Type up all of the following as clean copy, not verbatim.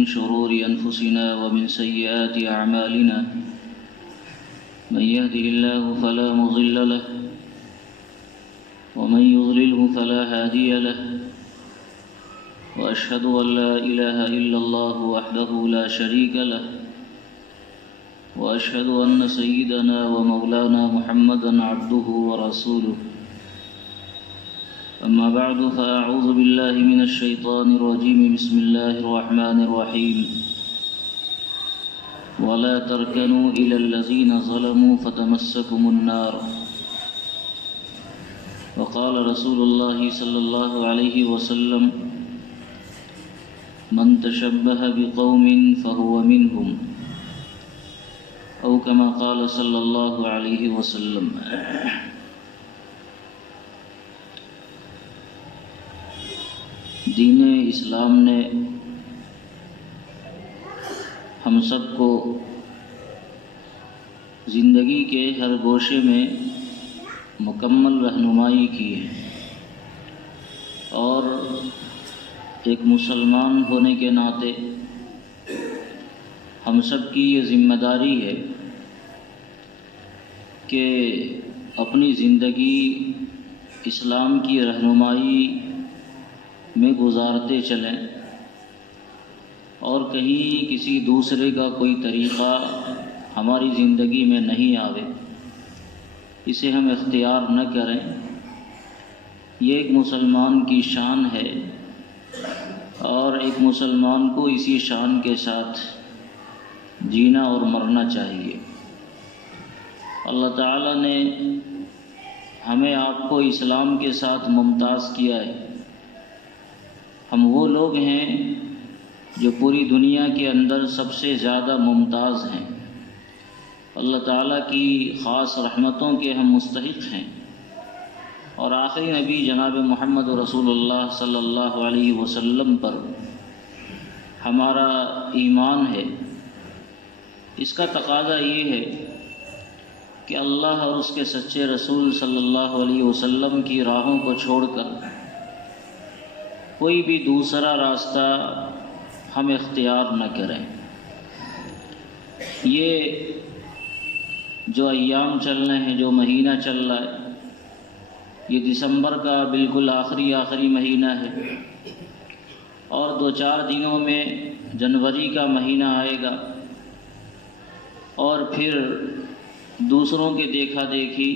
من شرور أنفسنا ومن سيئات أعمالنا من يهده الله فلا مضل له ومن يضلله فلا هادي له وأشهد أن لا إله إلا الله وحده لا شريك له وأشهد أن سيدنا ومولانا محمدا عبده ورسوله أما بعد فأعوذ بالله من الشيطان الرجيم بسم الله الرحمن الرحيم ولا تركنوا إلى الذين ظلموا فتمسكم النار وقال رسول الله صلى الله عليه وسلم من تشبه بقوم فهو منهم أو كما قال صلى الله عليه وسلم۔ دین اسلام نے ہم سب کو زندگی کے ہر گوشے میں مکمل رہنمائی کی ہے، اور ایک مسلمان ہونے کے ناطے ہم سب کی یہ ذمہ داری ہے کہ اپنی زندگی اسلام کی رہنمائی میں گزارتے چلیں، اور کہیں کسی دوسرے کا کوئی طریقہ ہماری زندگی میں نہیں آوے، اسے ہم اختیار نہ کریں۔ یہ ایک مسلمان کی شان ہے، اور ایک مسلمان کو اسی شان کے ساتھ جینا اور مرنا چاہیے۔ اللہ تعالیٰ نے ہمیں آپ کو اسلام کے ساتھ ممتاز کیا ہے۔ ہم وہ لوگ ہیں جو پوری دنیا کے اندر سب سے زیادہ ممتاز ہیں، اللہ تعالیٰ کی خاص رحمتوں کے ہم مستحق ہیں، اور آخری نبی جناب محمد رسول اللہ صلی اللہ علیہ وسلم پر ہمارا ایمان ہے۔ اس کا تقاضا یہ ہے کہ اللہ اور اس کے سچے رسول صلی اللہ علیہ وسلم کی راہوں کو چھوڑ کر کوئی بھی دوسرا راستہ ہم اختیار نہ کریں۔ یہ جو ایام چل رہے ہیں، جو مہینہ چل رہا ہے، یہ دسمبر کا بالکل آخری مہینہ ہے، اور 2-4 دنوں میں جنوری کا مہینہ آئے گا، اور پھر دوسروں کے دیکھا دیکھی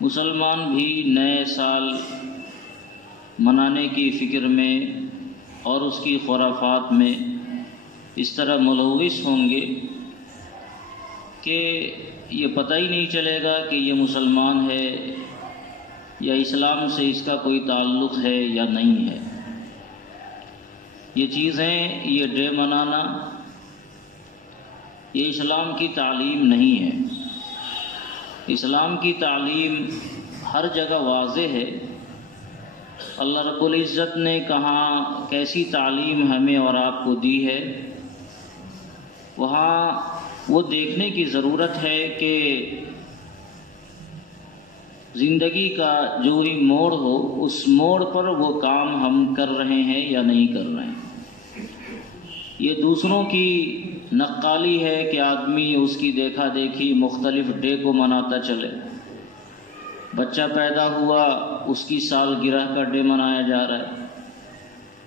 مسلمان بھی نئے سال منانے کی فکر میں اور اس کی خرافات میں اس طرح ملوث ہوں گے کہ یہ پتہ ہی نہیں چلے گا کہ یہ مسلمان ہے یا اسلام سے اس کا کوئی تعلق ہے یا نہیں ہے۔ یہ چیزیں، یہ ڈے منانا، یہ اسلام کی تعلیم نہیں ہے۔ اسلام کی تعلیم ہر جگہ واضح ہے۔ اللہ رب العزت نے کہاں کیسی تعلیم ہمیں اور آپ کو دی ہے، وہاں وہ دیکھنے کی ضرورت ہے کہ زندگی کا جو ہی موڑ ہو، اس موڑ پر وہ کام ہم کر رہے ہیں یا نہیں کر رہے ہیں۔ یہ دوسروں کی نقالی ہے کہ آدمی اس کی دیکھا دیکھی مختلف ڈے کو مناتا چلے۔ بچہ پیدا ہوا، اس کی سالگرہ کا ڈے منایا جا رہا ہے،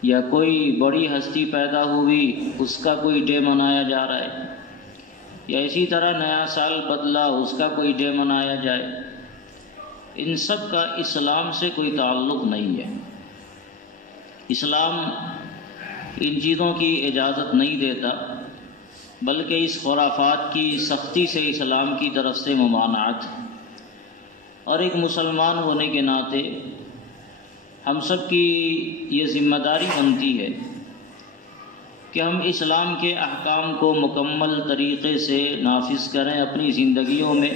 یا کوئی بڑی ہستی پیدا ہوئی، اس کا کوئی ڈے منایا جا رہا ہے، یا اسی طرح نیا سال بدلا، اس کا کوئی ڈے منایا جائے۔ ان سب کا اسلام سے کوئی تعلق نہیں ہے۔ اسلام ان چیزوں کی اجازت نہیں دیتا، بلکہ اس خرافات کی سختی سے اسلام کی طرف سے ممانعت ہے۔ اور ایک مسلمان ہونے کے ناطے ہم سب کی یہ ذمہ داری بنتی ہے کہ ہم اسلام کے احکام کو مکمل طریقے سے نافذ کریں اپنی زندگیوں میں،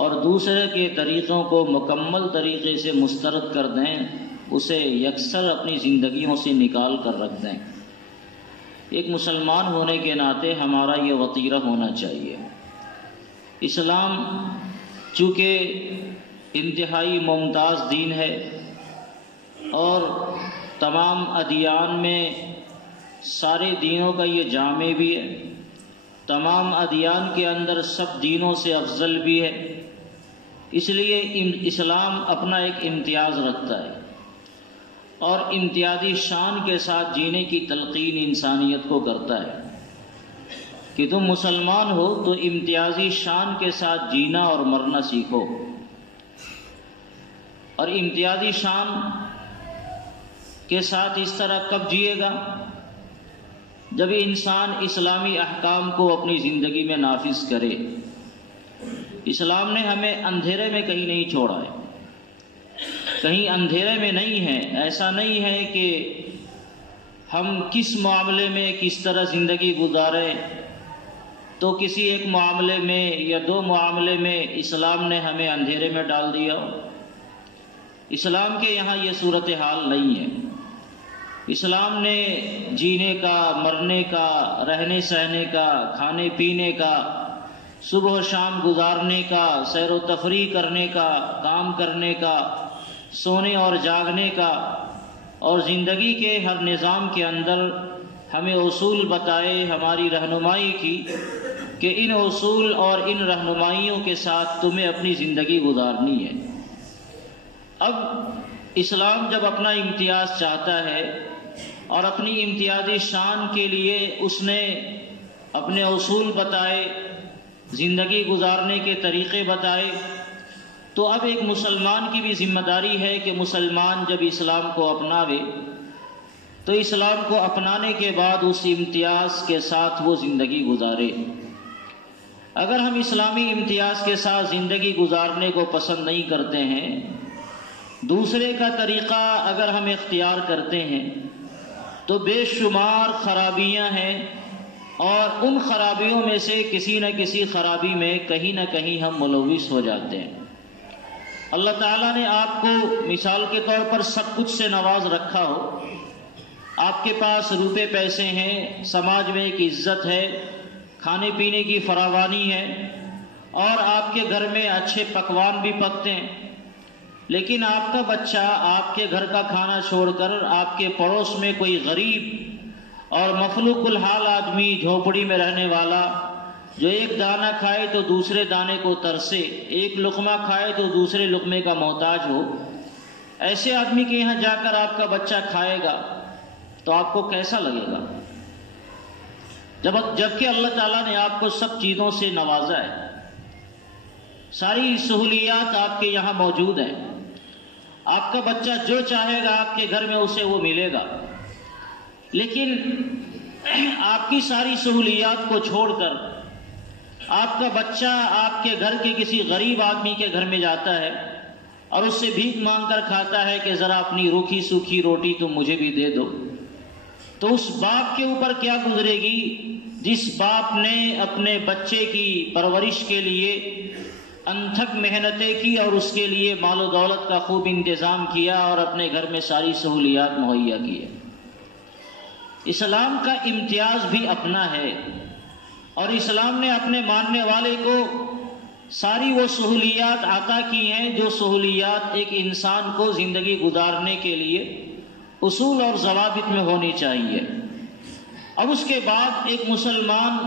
اور دوسرے کے طریقوں کو مکمل طریقے سے مسترد کر دیں، اسے یکسر اپنی زندگیوں سے نکال کر رکھ دیں۔ ایک مسلمان ہونے کے ناطے ہمارا یہ وطیرہ ہونا چاہیے۔ اسلام چونکہ انتہائی ممتاز دین ہے، اور تمام ادیان میں سارے دینوں کا یہ جامع بھی ہے، تمام ادیان کے اندر سب دینوں سے افضل بھی ہے، اس لیے اسلام اپنا ایک امتیاز رکھتا ہے اور امتیازی شان کے ساتھ جینے کی تلقین انسانیت کو کرتا ہے کہ تم مسلمان ہو تو امتیازی شان کے ساتھ جینا اور مرنا سیکھو۔ اور امتیازی شان کے ساتھ اس طرح کب جیے گا؟ جب انسان اسلامی احکام کو اپنی زندگی میں نافذ کرے۔ اسلام نے ہمیں اندھیرے میں کہیں نہیں چھوڑا ہے، کہیں اندھیرے میں نہیں ہے۔ ایسا نہیں ہے کہ ہم کس معاملے میں کس طرح زندگی گزاریں، تو کسی ایک معاملے میں یا دو معاملے میں اسلام نے ہمیں اندھیرے میں ڈال دیا۔ اسلام کے یہاں یہ صورتحال نہیں ہے۔ اسلام نے جینے کا، مرنے کا، رہنے سہنے کا، کھانے پینے کا، صبح و شام گزارنے کا، سیر و تفریح کرنے کا، کام کرنے کا، سونے اور جاگنے کا، اور زندگی کے ہر نظام کے اندر ہمیں اصول بتائے، ہماری رہنمائی کی کہ ان اصول اور ان رہنمائیوں کے ساتھ تمہیں اپنی زندگی گزارنی ہے۔ اب اسلام جب اپنا امتیاز چاہتا ہے اور اپنی امتیازی شان کے لیے اس نے اپنے اصول بتائے، زندگی گزارنے کے طریقے بتائے، تو اب ایک مسلمان کی بھی ذمہ داری ہے کہ مسلمان جب اسلام کو اپناوے تو اسلام کو اپنانے کے بعد اس امتیاز کے ساتھ وہ زندگی گزارے۔ اگر ہم اسلامی امتیاز کے ساتھ زندگی گزارنے کو پسند نہیں کرتے ہیں، دوسرے کا طریقہ اگر ہم اختیار کرتے ہیں تو بے شمار خرابیاں ہیں، اور ان خرابیوں میں سے کسی نہ کسی خرابی میں کہیں نہ کہیں ہم ملوث ہو جاتے ہیں۔ اللہ تعالیٰ نے آپ کو مثال کے طور پر سب کچھ سے نواز رکھا ہو، آپ کے پاس روپے پیسے ہیں، سماج میں ایک عزت ہے، کھانے پینے کی فراوانی ہے، اور آپ کے گھر میں اچھے پکوان بھی پکتے ہیں، لیکن آپ کا بچہ آپ کے گھر کا کھانا چھوڑ کر آپ کے پڑوس میں کوئی غریب اور مفلوق الحال آدمی، جھونپڑی میں رہنے والا، جو ایک دانہ کھائے تو دوسرے دانے کو ترسے، ایک لقمہ کھائے تو دوسرے لقمے کا محتاج ہو، ایسے آدمی کے یہاں جا کر آپ کا بچہ کھائے گا تو آپ کو کیسا لگے گا؟ جبکہ اللہ تعالیٰ نے آپ کو سب چیزوں سے نوازا ہے، ساری سہولیات آپ کے یہاں موجود ہیں، آپ کا بچہ جو چاہے گا آپ کے گھر میں اسے وہ ملے گا، لیکن آپ کی ساری سہولیات کو چھوڑ کر آپ کا بچہ آپ کے گھر کے کسی غریب آدمی کے گھر میں جاتا ہے اور اس سے بھیک مانگ کر کھاتا ہے کہ ذرا اپنی روکھی سوکھی روٹی تم مجھے بھی دے دو، تو اس باپ کے اوپر کیا گزرے گی جس باپ نے اپنے بچے کی پرورش کے لیے انتھک محنتیں کی اور اس کے لیے مال و دولت کا خوب انتظام کیا اور اپنے گھر میں ساری سہولیات مہیا کی ہے۔ اسلام کا امتیاز بھی اپنا ہے، اور اسلام نے اپنے ماننے والے کو ساری وہ سہولیات عطا کی ہیں جو سہولیات ایک انسان کو زندگی گزارنے کے لیے اصول اور ضوابط میں ہونی چاہیے۔ اب اس کے بعد ایک مسلمان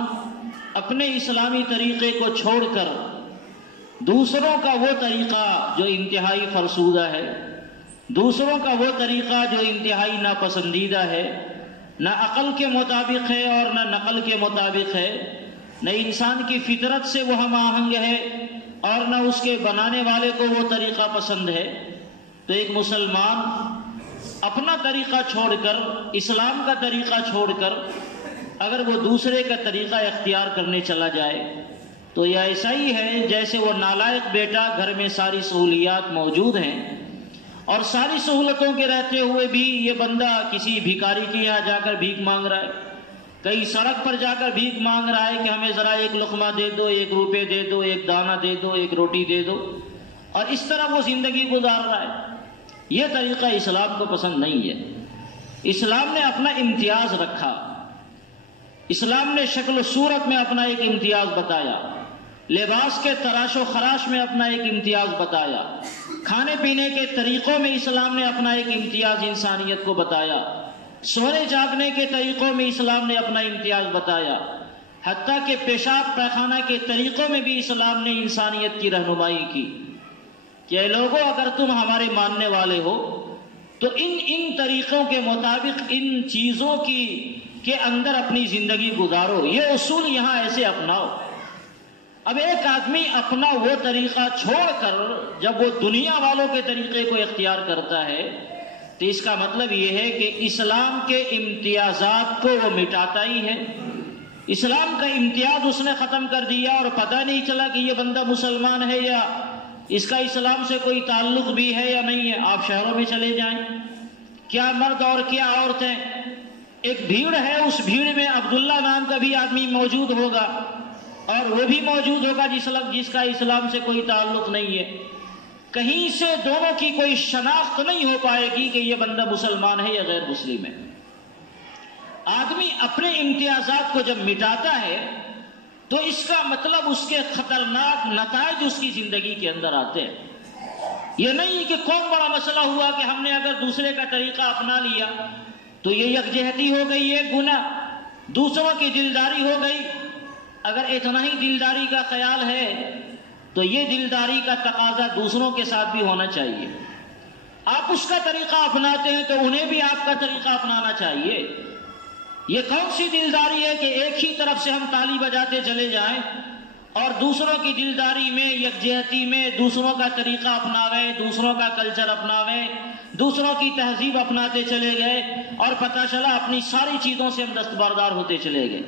اپنے اسلامی طریقے کو چھوڑ کر دوسروں کا وہ طریقہ جو انتہائی فرسودہ ہے، دوسروں کا وہ طریقہ جو انتہائی ناپسندیدہ ہے، نہ عقل کے مطابق ہے اور نہ نقل کے مطابق ہے، نہ انسان کی فطرت سے وہ ہم آہنگ ہے اور نہ اس کے بنانے والے کو وہ طریقہ پسند ہے، تو ایک مسلمان اپنا طریقہ چھوڑ کر، اسلام کا طریقہ چھوڑ کر اگر وہ دوسرے کا طریقہ اختیار کرنے چلا جائے تو یہ ایسا ہی ہے جیسے وہ نالائق بیٹا گھر میں ساری سہولیات موجود ہیں اور ساری سہولتوں کے رہتے ہوئے بھی یہ بندہ کسی بھیکاری کے یہاں جا کر بھیک مانگ رہا ہے، کئی سڑک پر جا کر بھیک مانگ رہا ہے کہ ہمیں ذرا ایک لقمہ دے دو، ایک روپے دے دو، ایک دانہ دے دو، ایک روٹی دے دو، اور اس طرح وہ زندگی گزار رہا ہے۔ یہ طریقہ اسلام کو پسند نہیں ہے۔ اسلام نے اپنا امتیاز رکھا، اسلام نے شکل و صورت میں اپنا ایک امتیاز بتایا، لباس کے تراش و خراش میں اپنا ایک امتیاز بتایا، کھانے پینے کے طریقوں میں اسلام نے اپنا ایک امتیاز انسانیت کو بتایا، سونے جاگنے کے طریقوں میں اسلام نے اپنا امتیاز بتایا، حتیٰ کہ پیشاب پیخانہ کے طریقوں میں بھی اسلام نے انسانیت کی رہنمائی کی کہ اے لوگوں، اگر تم ہمارے ماننے والے ہو تو ان طریقوں کے مطابق ان چیزوں کے اندر اپنی زندگی گزارو، یہ اصول یہاں ایسے اپناؤ۔ اب ایک آدمی اپنا وہ طریقہ چھوڑ کر جب وہ دنیا والوں کے طریقے کو اختیار کرتا ہے تو اس کا مطلب یہ ہے کہ اسلام کے امتیازات کو وہ مٹاتا ہی ہے، اسلام کا امتیاز اس نے ختم کر دیا، اور پتہ نہیں چلا کہ یہ بندہ مسلمان ہے یا اس کا اسلام سے کوئی تعلق بھی ہے یا نہیں ہے۔ آپ شہروں میں چلے جائیں، کیا مرد اور کیا عورتیں، ایک بھیڑ ہے، اس بھیڑ میں عبداللہ نام کا بھی آدمی موجود ہوگا، اور وہ بھی موجود ہوگا جس کا اسلام سے کوئی تعلق نہیں ہے۔ کہیں سے دونوں کی کوئی شناخت نہیں ہو پائے گی کہ یہ بندہ مسلمان ہے یا غیر مسلم ہے۔ آدمی اپنے امتیازات کو جب مٹاتا ہے تو اس کا مطلب اس کے خطرناک نتائج اس کی زندگی کے اندر آتے ہیں۔ یہ نہیں کہ کون بڑا مسئلہ ہوا کہ ہم نے اگر دوسرے کا طریقہ اپنا لیا تو یہ یکجہتی ہو گئی، ایک گناہ، دوسروں کی دلداری ہو گئی۔ اگر اتنا ہی دلداری کا خیال ہے تو یہ دلداری کا تقاضا دوسروں کے ساتھ بھی ہونا چاہیے۔ آپ اس کا طریقہ اپناتے ہیں تو انہیں بھی آپ کا طریقہ اپنانا چاہیے۔ یہ کون سی دلداری ہے کہ ایک ہی طرف سے ہم تالی بجاتے چلے جائیں اور دوسروں کی دلداری میں، یکجہتی میں دوسروں کا طریقہ اپناویں، دوسروں کا کلچر اپناویں، دوسروں کی تہذیب اپناتے چلے گئے اور پتہ چلا اپنی ساری چیزوں سے ہم دستبردار ہوتے چلے گئے۔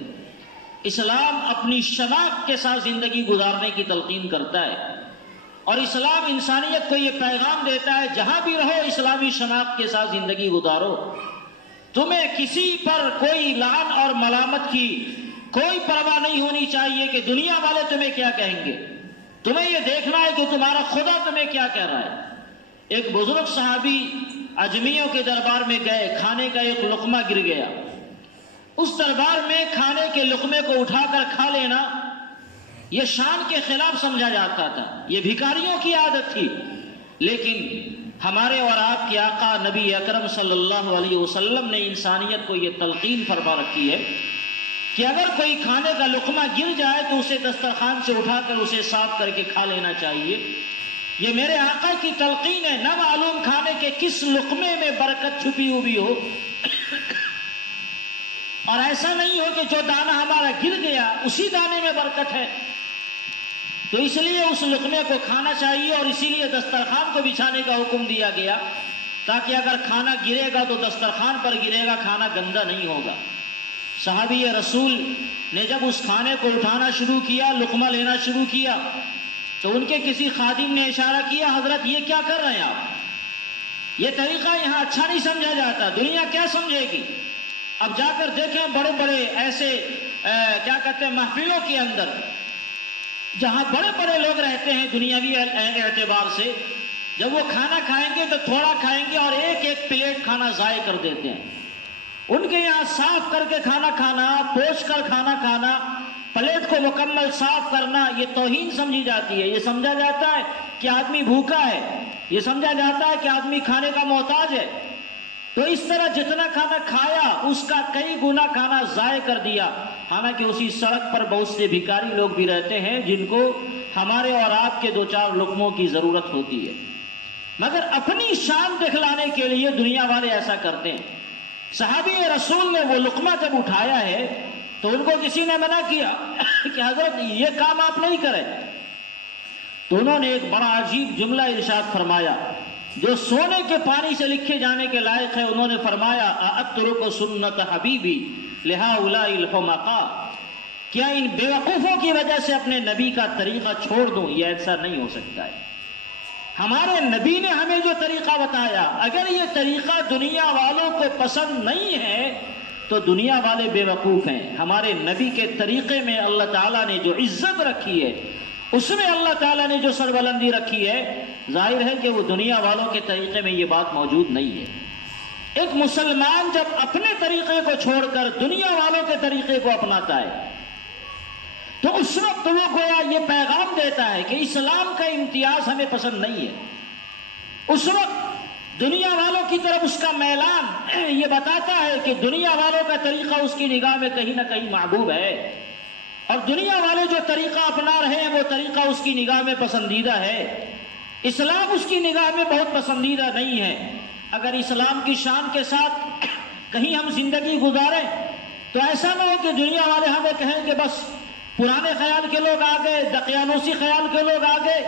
اسلام اپنی شناخت کے ساتھ زندگی گزارنے کی تلقین کرتا ہے، اور اسلام انسانیت کو یہ پیغام دیتا ہے جہاں بھی رہو اسلامی شناخت کے ساتھ زندگی گزارو۔ تمہیں کسی پر کوئی لعن اور ملامت کی کوئی پرواہ نہیں ہونی چاہیے کہ دنیا والے تمہیں کیا کہیں گے، تمہیں یہ دیکھنا ہے کہ تمہارا خدا تمہیں کیا کہہ رہا ہے۔ ایک بزرگ صحابی اجمیوں کے دربار میں گئے، کھانے کا ایک لقمہ گر گیا۔ اس دربار میں کھانے کے لقمے کو اٹھا کر کھا لینا یہ شان کے خلاف سمجھا جاتا تھا، یہ بھکاریوں کی عادت تھی۔ لیکن ہمارے اور آپ کے آقا نبی اکرم صلی اللہ علیہ وسلم نے انسانیت کو یہ تلقین فرما رکھی ہے کہ اگر کوئی کھانے کا لقمہ گر جائے تو اسے دسترخوان سے اٹھا کر اسے صاف کر کے کھا لینا چاہیے۔ یہ میرے آقا کی تلقین ہے، نہ معلوم کھانے کے کس لقمے میں برکت چھپی ہوئی ہو، اور ایسا نہیں ہو کہ جو دانہ ہمارا گر گیا اسی دانے میں برکت ہے۔ تو اس لیے اس لقمے کو کھانا چاہیے، اور اسی لیے دسترخوان کو بچھانے کا حکم دیا گیا تاکہ اگر کھانا گرے گا تو دسترخوان پر گرے گا، کھانا گندا نہیں ہوگا۔ صحابی رسول نے جب اس کھانے کو اٹھانا شروع کیا، لقمہ لینا شروع کیا، تو ان کے کسی خادم نے اشارہ کیا، حضرت یہ کیا کر رہے ہیں آپ؟ یہ طریقہ یہاں اچھا نہیں سمجھا جاتا، دنیا کیا سمجھے گی؟ اب جا کر دیکھیں بڑے بڑے ایسے کیا کہتے ہیں محفلوں کے اندر جہاں بڑے بڑے لوگ رہتے ہیں دنیاوی اعتبار سے، جب وہ کھانا کھائیں گے تو تھوڑا کھائیں گے اور ایک ایک پلیٹ کھانا ضائع کر دیتے ہیں۔ ان کے یہاں صاف کر کے کھانا کھانا، پوچھ کر کھانا کھانا، پلیٹ کو مکمل صاف کرنا یہ توہین سمجھی جاتی ہے۔ یہ سمجھا جاتا ہے کہ آدمی بھوکا ہے، یہ سمجھا جاتا ہے کہ آدمی کھانے کا محتاج ہے۔ تو اس طرح جتنا کھانا کھایا اس کا کئی گنا کھانا ضائع کر دیا، حالانکہ اسی سڑک پر بہت سے بھکاری لوگ بھی رہتے ہیں جن کو ہمارے اور آپ کے دو چار لقموں کی ضرورت ہوتی ہے، مگر اپنی شان دکھلانے کے لیے دنیا والے ایسا کرتے ہیں۔ صحابی رسول نے وہ لقمہ جب اٹھایا ہے تو ان کو کسی نے منع کیا کہ حضرت یہ کام آپ نہیں کریں، تو انہوں نے ایک بڑا عجیب جملہ ارشاد فرمایا جو سونے کے پانی سے لکھے جانے کے لائق ہے۔ انہوں نے فرمایا اَأَتْرُكُ سُنَّةَ حَبِيبِي لِهَؤُلَاءِ الْحُمَقَاءِ، کیا ان بیوقوفوں کی وجہ سے اپنے نبی کا طریقہ چھوڑ دوں؟ یہ ایسا نہیں ہو سکتا ہے۔ ہمارے نبی نے ہمیں جو طریقہ بتایا، اگر یہ طریقہ دنیا والوں کو پسند نہیں ہے تو دنیا والے بیوقوف ہیں۔ ہمارے نبی کے طریقے میں اللہ تعالیٰ نے جو عزت رکھی ہے، اس میں اللہ تعالیٰ نے جو سربلندی رکھی ہے، ظاہر ہے کہ وہ دنیا والوں کے طریقے میں یہ بات موجود نہیں ہے۔ ایک مسلمان جب اپنے طریقے کو چھوڑ کر دنیا والوں کے طریقے کو اپناتا ہے تو اس وقت وہ گویا یہ پیغام دیتا ہے کہ اسلام کا امتیاز ہمیں پسند نہیں ہے۔ اس وقت دنیا والوں کی طرف اس کا میلان یہ بتاتا ہے کہ دنیا والوں کا طریقہ اس کی نگاہ میں کہیں نہ کہیں محبوب ہے، اور دنیا والے جو طریقہ اپنا رہے ہیں وہ طریقہ اس کی نگاہ میں پسندیدہ ہے۔ اسلام اس کی نگاہ میں بہت پسندیدہ نہیں ہے۔ اگر اسلام کی شان کے ساتھ کہیں ہم زندگی گزاریں تو ایسا نہ ہو کہ دنیا والے ہمیں کہیں کہ بس پرانے خیال کے لوگ آ گئے، دقیانوسی خیال کے لوگ آ گئے،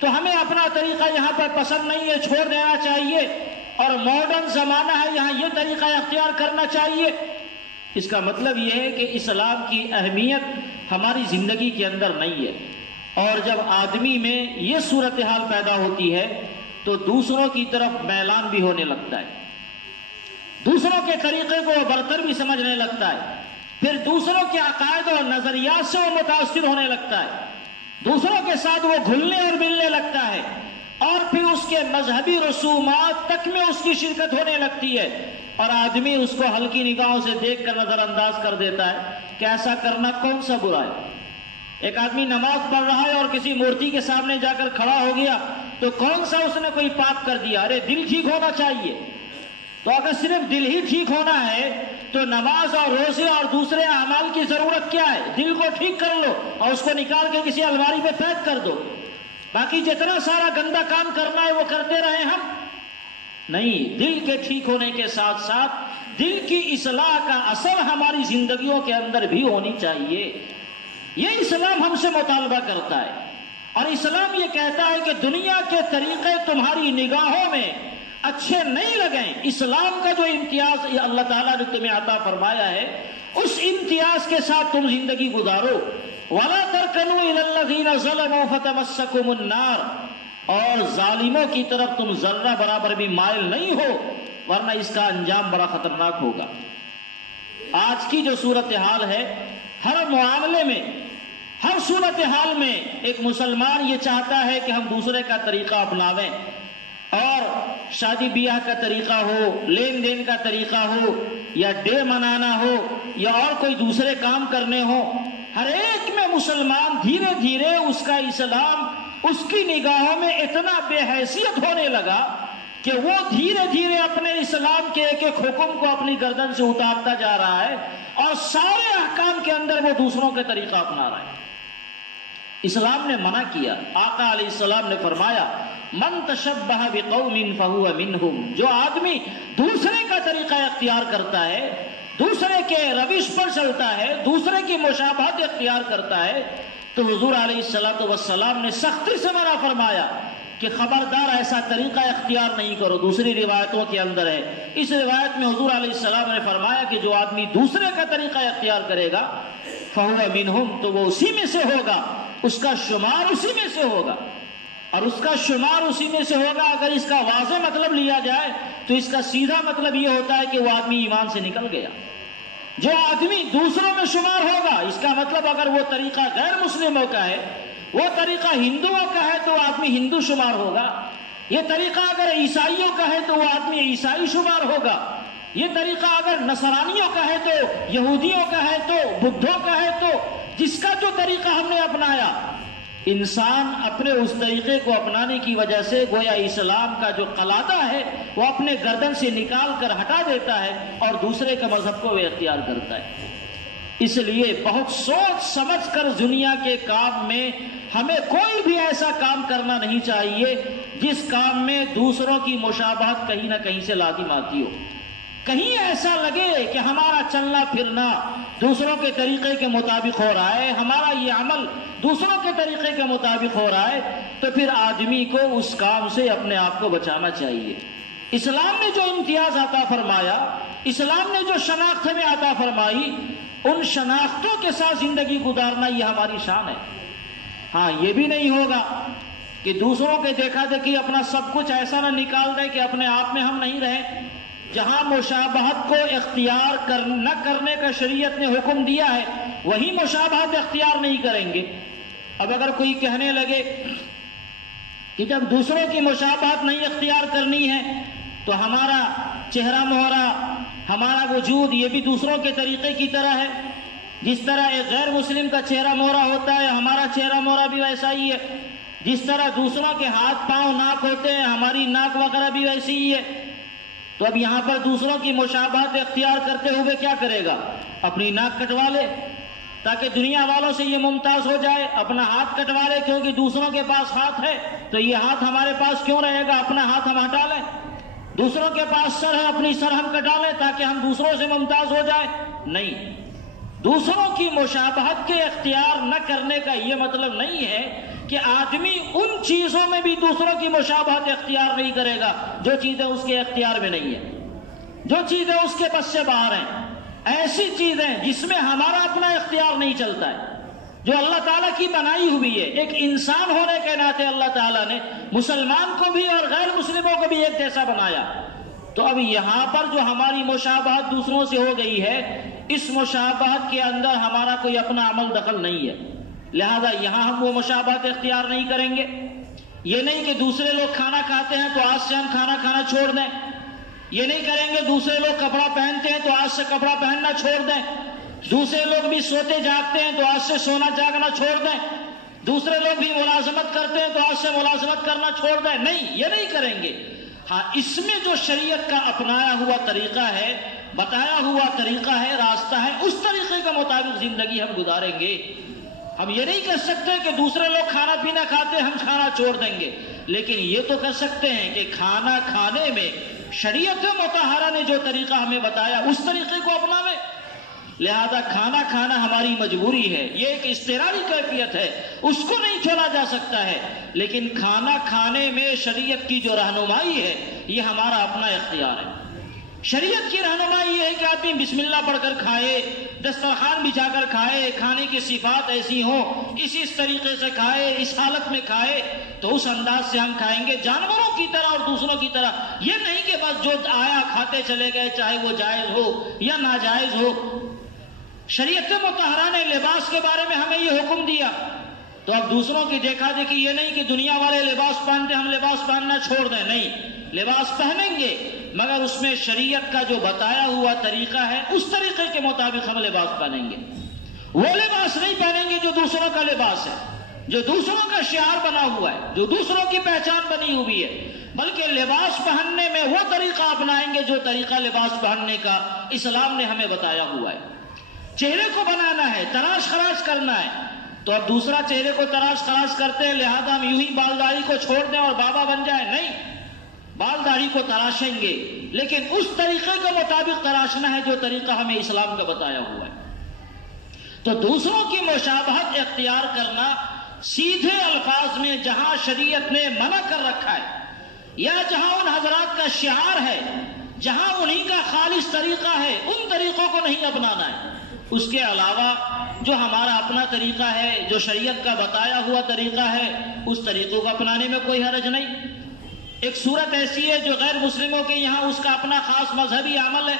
تو ہمیں اپنا طریقہ یہاں پر پسند نہیں ہے، چھوڑ دینا چاہیے، اور ماڈرن زمانہ ہے یہاں یہ طریقہ اختیار کرنا چاہیے۔ اس کا مطلب یہ ہے کہ اسلام کی اہمیت ہماری زندگی کے اندر نہیں ہے، اور جب آدمی میں یہ صورتحال پیدا ہوتی ہے تو دوسروں کی طرف میلان بھی ہونے لگتا ہے، دوسروں کے طریقے کو وہ برتر بھی سمجھنے لگتا ہے، پھر دوسروں کے عقائد اور نظریات سے وہ متاثر ہونے لگتا ہے، دوسروں کے ساتھ وہ گھلنے اور ملنے لگتا ہے، اور پھر اس کے مذہبی رسومات تک میں اس کی شرکت ہونے لگتی ہے، اور آدمی اس کو ہلکی نگاہوں سے دیکھ کر نظر انداز کر دیتا ہے کہ ایسا کرنا کون سا برا ہے۔ ایک آدمی نماز پڑھ رہا ہے اور کسی مورتی کے سامنے جا کر کھڑا ہو گیا تو کون سا اس نے کوئی پاپ کر دیا؟ ارے دل ٹھیک ہونا چاہیے۔ تو اگر صرف دل ہی ٹھیک ہونا ہے تو نماز اور روزے اور دوسرے اعمال کی ضرورت کیا ہے؟ دل کو ٹھیک کر لو اور اس کو نکال کے کسی الماری میں پیک کر دو، باقی جتنا سارا گندا کام کرنا ہے وہ کرتے رہیں ہم؟ نہیں، دل کے ٹھیک ہونے کے ساتھ ساتھ دل کی اصلاح کا اثر ہماری زندگیوں کے اندر بھی ہونی چاہیے۔ یہ اسلام ہم سے مطالبہ کرتا ہے، اور اسلام یہ کہتا ہے کہ دنیا کے طریقے تمہاری نگاہوں میں اچھے نہیں لگیں، اسلام کا جو امتیاز اللہ تعالیٰ نے تمہیں عطا فرمایا ہے اس امتیاز کے ساتھ تم زندگی گزارو۔ وَلَا تَرْكَنُوا إِلَى الَّذِينَ ظَلَمُوا فَتَمَسَّكُمُ النَّارُ، اور ظالموں کی طرف تم ذرہ برابر بھی مائل نہیں ہو، ورنہ اس کا انجام بڑا خطرناک ہوگا۔ آج کی جو صورتحال ہے، ہر معاملے میں، ہر صورتحال میں ایک مسلمان یہ چاہتا ہے کہ ہم دوسرے کا طریقہ اپناویں، اور شادی بیاہ کا طریقہ ہو، لین دین کا طریقہ ہو، یا ڈے منانا ہو، یا اور کوئی دوسرے کام کرنے ہو، ہر ایک میں مسلمان دھیرے دھیرے اس کا اسلام اس کی نگاہوں میں اتنا بے حیثیت ہونے لگا کہ وہ دھیرے دھیرے اپنے اسلام کے ایک ایک حکم کو اپنی گردن سے اتارتا جا رہا ہے، اور سارے احکام کے اندر وہ دوسروں کے طریقہ اپنا رہا ہے۔ اسلام نے منع کیا، آقا علیہ السلام نے فرمایا من تشبہ بقوم فہو منہم، جو آدمی دوسرے کا طریقہ اختیار کرتا ہے، دوسرے کے روش پر چلتا ہے، دوسرے کی مشابہت اختیار کرتا ہے، تو حضور علیہ السلام نے سختی سے منع فرمایا کہ خبردار ایسا طریقہ اختیار نہیں کرو۔ دوسری روایتوں کے اندر ہے، اس روایت میں حضور علیہ السلام نے فرمایا کہ جو آدمی دوسرے کا طریقہ اختیار کرے گا فہو منہم، تو وہ اسی میں سے ہوگا، اس کا شمار اسی میں سے ہوگا، اور اس کا شمار اسی میں سے ہوگا۔ اگر اس کا واضح مطلب لیا جائے تو اس کا سیدھا مطلب یہ ہوتا ہے کہ وہ آدمی ایمان سے نکل گیا۔ جو آدمی دوسروں میں شمار ہوگا، اس کا مطلب اگر وہ طریقہ غیر مسلموں کا ہے، وہ طریقہ ہندوؤں کا ہے، تو وہ آدمی ہندو شمار ہوگا۔ یہ طریقہ اگر عیسائیوں کا ہے تو وہ آدمی عیسائی شمار ہوگا۔ یہ طریقہ اگر نصرانیوں کا ہے تو یہودیوں کا ہے تو بدھوں کا ہے، تو جس کا جو طریقہ ہم نے اپنایا، انسان اپنے اس طریقے کو اپنانے کی وجہ سے گویا اسلام کا جو قلادہ ہے وہ اپنے گردن سے نکال کر ہٹا دیتا ہے، اور دوسرے کا مذہب کو وہ اختیار کرتا ہے۔ اس لیے بہت سوچ سمجھ کر دنیا کے کام میں ہمیں کوئی بھی ایسا کام کرنا نہیں چاہیے جس کام میں دوسروں کی مشابہت کہیں نہ کہیں سے لازم آتی ہو۔ کہیں ایسا لگے کہ ہمارا چلنا پھرنا دوسروں کے طریقے کے مطابق ہو رہا ہے، ہمارا یہ عمل دوسروں کے طریقے کے مطابق ہو رہا ہے، تو پھر آدمی کو اس کام سے اپنے آپ کو بچانا چاہیے۔ اسلام نے جو امتیاز عطا فرمایا، اسلام نے جو شناخت ہمیں عطا فرمائی، ان شناختوں کے ساتھ زندگی گزارنا یہ ہماری شان ہے۔ ہاں، یہ بھی نہیں ہوگا کہ دوسروں کے دیکھا دیکھی اپنا سب کچھ ایسا نہ نکال دیں کہ اپنے آپ میں ہم نہیں رہیں۔ جہاں مشابہت کو اختیار نہ کرنے کا شریعت نے حکم دیا ہے، وہی مشابہت اختیار نہیں کریں گے۔ اب اگر کوئی کہنے لگے کہ جب دوسروں کی مشابہت نہیں اختیار کرنی ہے تو ہمارا چہرہ مہرہ، ہمارا وجود یہ بھی دوسروں کے طریقے کی طرح ہے، جس طرح ایک غیر مسلم کا چہرہ مہرہ ہوتا ہے ہمارا چہرہ مہرہ بھی ویسا ہی ہے، جس طرح دوسروں کے ہاتھ پاؤں ناک ہوتے ہیں، ہماری ناک وغیرہ بھی ویسی ہی ہے. تو اب یہاں پر دوسروں کی مشابہت اختیار کرتے ہوئے کیا کرے گا؟ اپنی ناک کٹوا لے تاکہ دنیا والوں سے یہ ممتاز ہو جائے. اپنا ہاتھ کٹوا لے کیونکہ دوسروں کے پاس ہاتھ ہے تو یہ ہاتھ ہمارے پاس کیوں رہے گا؟ اپنا ہاتھ ہم ہٹا لیں. دوسروں کے پاس سر ہے، اپنی سر ہم کٹا لیں تاکہ ہم دوسروں سے ممتاز ہو جائے. نہیں، دوسروں کی مشابہت کے اختیار نہ کرنے کا یہ مطلب نہیں ہے کہ آدمی ان چیزوں میں بھی دوسروں کی مشابہت اختیار نہیں کرے گا جو چیزیں اس کے اختیار میں نہیں ہیں، جو چیزیں اس کے بس سے باہر ہیں. ایسی چیزیں جس میں ہمارا اپنا اختیار نہیں چلتا ہے، جو اللہ تعالیٰ کی بنائی ہوئی ہے. ایک انسان ہونے کے ناطے اللہ تعالیٰ نے مسلمان کو بھی اور غیر مسلموں کو بھی ایک جیسا بنایا. تو اب یہاں پر جو ہماری مشابہت دوسروں سے ہو گئی ہے، اس مشابہت کے اندر ہمارا کوئی اپنا عمل دخل نہیں ہے، لہذا یہاں ہم وہ مشابہت اختیار نہیں کریں گے. یہ نہیں کہ دوسرے لوگ کھانا کھاتے ہیں تو آج سے ہم کھانا کھانا چھوڑ دیں. یہ نہیں کریں گے دوسرے لوگ کپڑا پہنتے ہیں تو آج سے کپڑا پہننا چھوڑ دیں. دوسرے لوگ بھی سوتے جاگتے ہیں تو آج سے سونا جاگنا چھوڑ دیں. دوسرے لوگ بھی ملازمت کرتے ہیں تو آج سے ملازمت کرنا چھوڑ دیں. نہیں، یہ نہیں کریں گے. ہاں، اس میں جو شریعت کا اپنایا ہوا طریقہ ہے، بتایا ہوا طریقہ ہے، راستہ ہے، اس طریقے کے مطابق زندگی ہم گزاریں گے. ہم یہ نہیں کر سکتے کہ دوسرے لوگ کھانا پینا کھاتے ہم کھانا چھوڑ دیں گے، لیکن یہ تو کر سکتے ہیں کہ کھانا کھانے میں شریعت مطہرہ نے جو طریقہ ہمیں بتایا اس طریقے کو اپناویں. لہذا کھانا کھانا ہماری مجبوری ہے، یہ ایک اضطراری کیفیت ہے، اس کو نہیں چھوڑا جا سکتا ہے. لیکن کھانا کھانے میں شریعت کی جو رہنمائی ہے یہ ہمارا اپنا اختیار ہے. شریعت کی رہنمائی یہ ہے کہ آدمی بسم اللہ پڑھ کر کھائے، دسترخوان بچھا کر کھائے، کھانے کی صفات ایسی ہوں، اس طریقے سے کھائے، اس حالت میں کھائے تو اس انداز سے ہم کھائیں گے، جانوروں کی طرح اور دوسروں کی طرح. یہ نہیں کہ بس جو آیا کھاتے چلے گئے، چاہے وہ جائز ہو یا ناجائز ہو. شریعت مطہرہ نے لباس کے بارے میں ہمیں یہ حکم دیا تو اب دوسروں کی دیکھا دیکھی یہ نہیں کہ دنیا والے لباس پہنتے ہم لباس پہننا چھوڑ دیں. نہیں، لباس پہنیں گے مگر اس میں شریعت کا جو بتایا ہوا طریقہ ہے اس طریقے کے مطابق ہم لباس پہنیں گے. وہ لباس نہیں پہنیں گے جو دوسروں کا لباس ہے، جو دوسروں کا شعار بنا ہوا ہے، جو دوسروں کی پہچان بنی ہوئی ہے، بلکہ لباس پہننے میں وہ طریقہ اپنائیں گے جو طریقہ لباس پہننے کا اسلام نے ہمیں بتایا ہوا ہے. چہرے کو بنانا ہے، تراش خراش کرنا ہے تو اب دوسرا چہرے کو تراش خراش کرتے ہیں لہذا ہم یوں ہی بال داڑھی کو چھوڑ دیں اور بابا بن جائیں. نہیں، بال داڑھی کو تراشیں گے لیکن اس طریقے کے مطابق تراشنا ہے جو طریقہ ہمیں اسلام کا بتایا ہوا ہے. تو دوسروں کی مشابہت اختیار کرنا سیدھے الفاظ میں جہاں شریعت نے منع کر رکھا ہے یا جہاں ان حضرات کا شعار ہے، جہاں انہی کا خالص طریقہ ہے، ان طریقوں کو نہیں اپنانا ہے. اس کے علاوہ جو ہمارا اپنا طریقہ ہے، جو شریعت کا بتایا ہوا طریقہ ہے، اس طریقوں کو اپنانے میں کوئی حرج نہیں. ایک صورت ایسی ہے جو غیر مسلموں کے یہاں اس کا اپنا خاص مذہبی عمل ہے.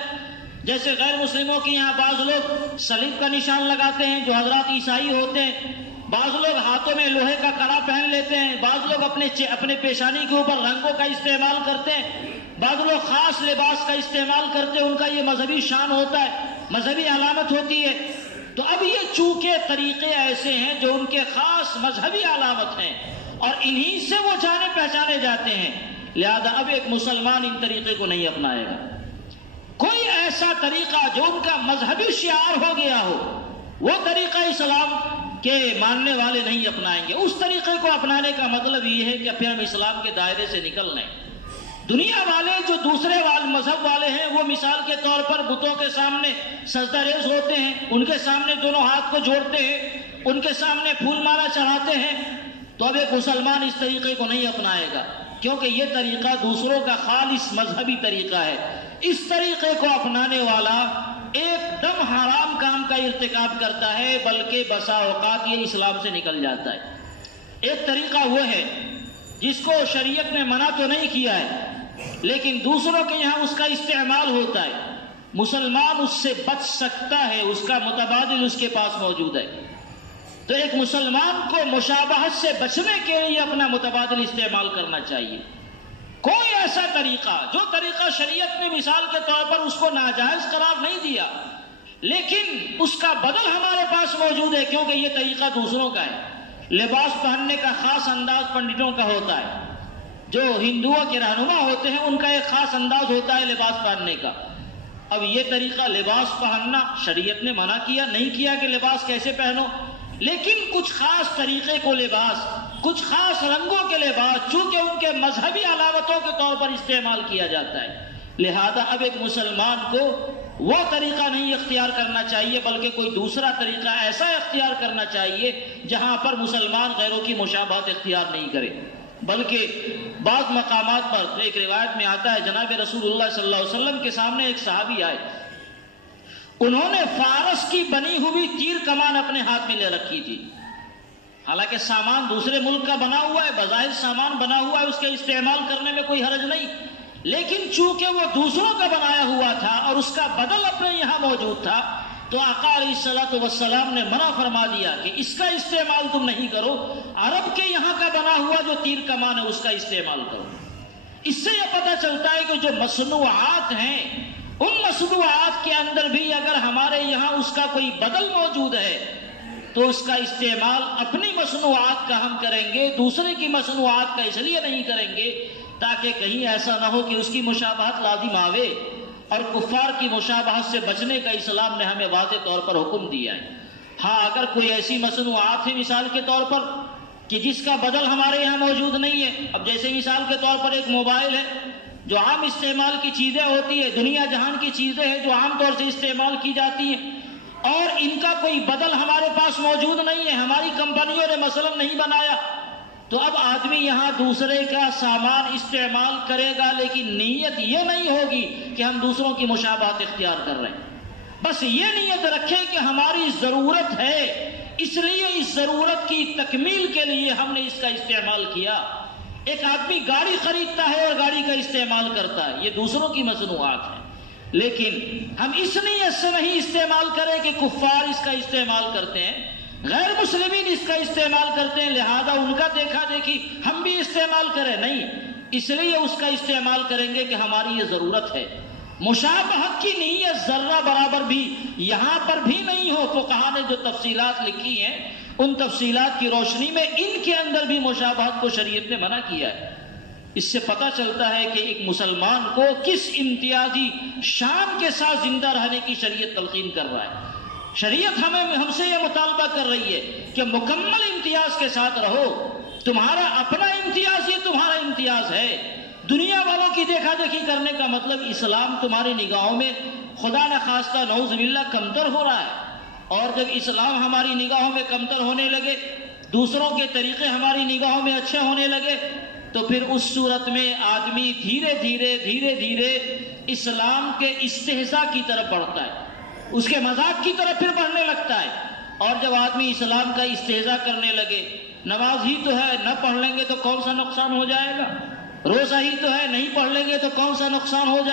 جیسے غیر مسلموں کے یہاں بعض لوگ صلیب کا نشان لگاتے ہیں جو حضرات عیسائی ہوتے ہیں، بعض لوگ ہاتھوں میں لوہے کا کڑا پہن لیتے ہیں، بعض لوگ اپنے پیشانی کے اوپر رنگوں کا استعمال کرتے ہیں، بعض لوگ خاص لباس کا استعمال کرتے ہیں، ان کا یہ مذہبی شان ہوتا ہے، مذہبی علامت ہوتی ہے. تو اب یہ چونکہ طریقے ایسے ہیں جو ان کے خاص مذہبی علامت ہیں اور انہی سے وہ جانے پہچانے جاتے ہیں، لہذا اب ایک مسلمان ان طریقے کو نہیں اپنائے گا. کوئی ایسا طریقہ جو ان کا مذہبی شعار ہو گیا ہو وہ طریقہ اسلام کے ماننے والے نہیں اپنائیں گے. اس طریقے کو اپنانے کا مطلب یہ ہے کہ پھر ہم اسلام کے دائرے سے نکل رہے ہیں. دنیا والے جو دوسرے مذہب والے ہیں وہ مثال کے طور پر بتوں کے سامنے سجدہ ریز ہوتے ہیں، ان کے سامنے دونوں ہاتھ کو جوڑتے ہیں، ان کے سامنے پھول مالا چڑھاتے ہیں. تو اب ایک مسلمان اس طریقے کو نہیں اپنائے گا کیونکہ یہ طریقہ دوسروں کا خالص مذہبی طریقہ ہے. اس طریقے کو اپنانے والا ایک دم حرام کام کا ارتکاب کرتا ہے، بلکہ بسا اوقات یہ اسلام سے نکل جاتا ہے. ایک طریقہ وہ ہے جس کو شریعت نے منع تو نہیں کیا ہے لیکن دوسروں کے یہاں اس کا استعمال ہوتا ہے. مسلمان اس سے بچ سکتا ہے، اس کا متبادل اس کے پاس موجود ہے. تو ایک مسلمان کو مشابہت سے بچنے کے لیے اپنا متبادل استعمال کرنا چاہیے. کوئی ایسا طریقہ جو طریقہ شریعت میں مثال کے طور پر اس کو ناجائز قرار نہیں دیا لیکن اس کا بدل ہمارے پاس موجود ہے کیونکہ یہ طریقہ دوسروں کا ہے، لباس پہننے کا خاص انداز پنڈتوں کا ہوتا ہے، جو ہندوؤں کے رہنما ہوتے ہیں ان کا ایک خاص انداز ہوتا ہے لباس پہننے کا۔ اب یہ طریقہ لباس پہننا شریعت نے منع کیا نہیں کیا کہ لباس کیسے پہنو، لیکن کچھ خاص طریقے کو لباس، کچھ خاص رنگوں کے لباس چونکہ ان کے مذہبی علامتوں کے طور پر استعمال کیا جاتا ہے، لہذا اب ایک مسلمان کو وہ طریقہ نہیں اختیار کرنا چاہیے بلکہ کوئی دوسرا طریقہ ایسا اختیار کرنا چاہیے جہاں پر مسلمان غیروں کی مشابہت اختیار نہیں کرے۔ بلکہ بعض مقامات پر ایک روایت میں آتا ہے جناب رسول اللہ صلی اللہ علیہ وسلم کے سامنے ایک صحابی آئے، انہوں نے فارس کی بنی ہوئی تیر کمان اپنے ہاتھ میں لے رکھی تھی، حالانکہ سامان دوسرے ملک کا بنا ہوا ہے، بظاہر سامان بنا ہوا ہے، اس کے استعمال کرنے میں کوئی حرج نہیں، لیکن چونکہ وہ دوسروں کا بنایا ہوا تھا اور اس کا بدل اپنے یہاں موجود تھا تو آقا علیہ الصلوۃ والسلام نے منع فرما دیا کہ اس کا استعمال تم نہیں کرو، عرب کے یہاں کا بنا ہوا جو تیر کمان ہے اس کا استعمال کرو۔ اس سے یہ پتہ چلتا ہے کہ جو مصنوعات ہیں ان مصنوعات کے اندر بھی اگر ہمارے یہاں اس کا کوئی بدل موجود ہے تو اس کا استعمال اپنی مصنوعات کا ہم کریں گے، دوسرے کی مصنوعات کا اس لیے نہیں کریں گے تاکہ کہیں ایسا نہ ہو کہ اس کی مشابہت لازم آوے، اور کفار کی مشابہت سے بچنے کا اسلام نے ہمیں واضح طور پر حکم دیا ہے۔ ہاں اگر کوئی ایسی مصنوعات ہے مثال کے طور پر کہ جس کا بدل ہمارے یہاں موجود نہیں ہے، اب جیسے مثال کے طور پر ایک موبائل ہے جو عام استعمال کی چیزیں ہوتی ہے، دنیا جہان کی چیزیں ہیں جو عام طور سے استعمال کی جاتی ہیں، اور ان کا کوئی بدل ہمارے پاس موجود نہیں ہے، ہماری کمپنیوں نے مثلا نہیں بنایا، تو اب آدمی یہاں دوسرے کا سامان استعمال کرے گا لیکن نیت یہ نہیں ہوگی کہ ہم دوسروں کی مشابہت اختیار کر رہے ہیں، بس یہ نیت رکھے کہ ہماری ضرورت ہے اس لیے اس ضرورت کی تکمیل کے لیے ہم نے اس کا استعمال کیا۔ ایک آدمی گاڑی خریدتا ہے اور گاڑی کا استعمال کرتا ہے، یہ دوسروں کی مصنوعات ہے، لیکن ہم اس نیت سے نہیں استعمال کریں کہ کفار اس کا استعمال کرتے ہیں، غیر مسلمین اس کا استعمال کرتے ہیں لہذا ان کا دیکھا دیکھی ہم بھی استعمال کریں، نہیں، اس لیے اس کا استعمال کریں گے کہ ہماری یہ ضرورت ہے۔ مشابہت کی نیت ذرہ برابر بھی یہاں پر بھی نہیں ہو، فقہا نے جو تفصیلات لکھی ہیں ان تفصیلات کی روشنی میں ان کے اندر بھی مشابہت کو شریعت نے منع کیا ہے۔ اس سے پتہ چلتا ہے کہ ایک مسلمان کو کس امتیازی شان کے ساتھ زندہ رہنے کی شریعت تلقین کر رہا ہے۔ شریعت ہم سے یہ مطالبہ کر رہی ہے کہ مکمل امتیاز کے ساتھ رہو، تمہارا اپنا امتیاز یہ تمہارا امتیاز ہے، دنیا والوں کی دیکھا دیکھی کرنے کا مطلب اسلام تمہاری نگاہوں میں خدا نخواستہ نعوذ باللہ کمتر ہو رہا ہے، اور جب اسلام ہماری نگاہوں میں کمتر ہونے لگے، دوسروں کے طریقے ہماری نگاہوں میں اچھے ہونے لگے، تو پھر اس صورت میں آدمی دھیرے دھیرے اسلام کے استہزاء کی طرف بڑھتا ہے، اس کے مذاق کی طرف پھر بڑھنے لگتا ہے، اور جب آدمی اسلام کا استہزاء کرنے لگے، نماز ہی تو ہے، نہ پڑھ لیں گے تو کون سا نقصان ہو جائے گا، روزہ ہی تو ہے، نہیں پڑھ لیں گے تو کون سا نقصان ہو جائے گا،